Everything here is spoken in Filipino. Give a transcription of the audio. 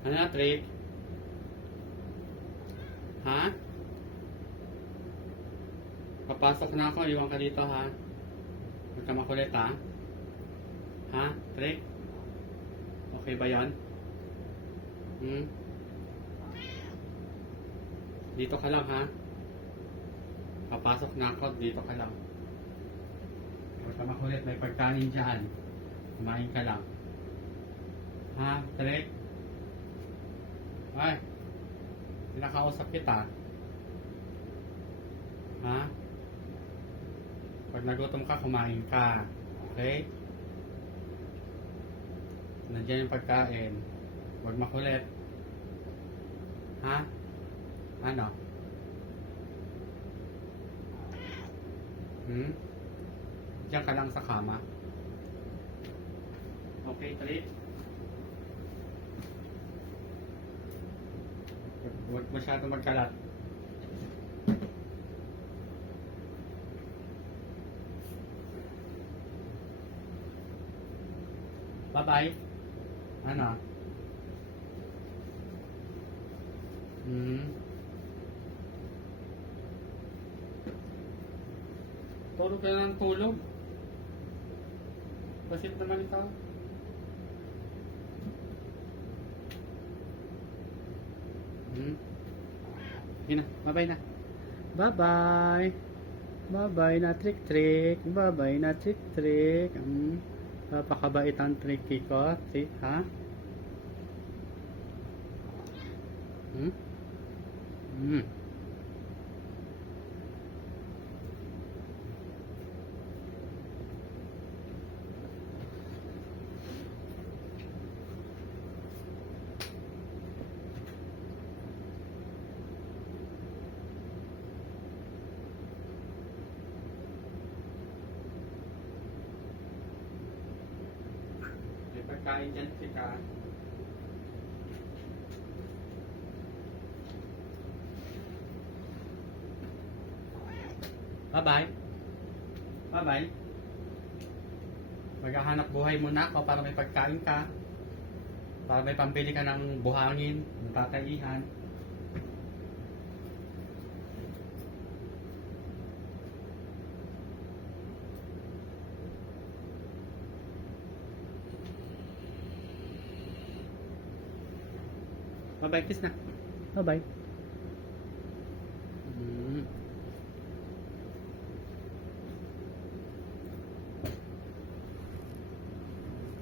Ano na, trick? Ha? Papasok na ako, iwan ka dito ha. Huwag ka makulit ha. Ha? Trick? Okay ba yan? Dito ka lang ha. Papasok na ako, dito ka lang. Huwag ka makulit, may pagkanin dyan. Kumain ka lang. Ha? Trick? Ay, pinakausap kita. Ha? Pag nagutom ka, kumain ka. Okay? Nandiyan yung pagkain. Huwag makulit. Ha? Ano? Diyan ka lang sa kama. Okay, Trick? Huwag masyado magkalat. Bye-bye. Ano? Tulog ka ng tulog. Pasit naman ikaw. Sige na, bye-bye na. Bye-bye. Bye-bye na trick-trick. Bye-bye na trick-trick. Napakabait ang tricky ko. Trick, ha? May pagkain dyan, Chika. Bye-bye. Bye-bye. Maghahanap buhay muna ako para may pagkain ka. Para may pambili ka ng buhangin, ng tataihan. Bye-bye, kiss na. Bye-bye.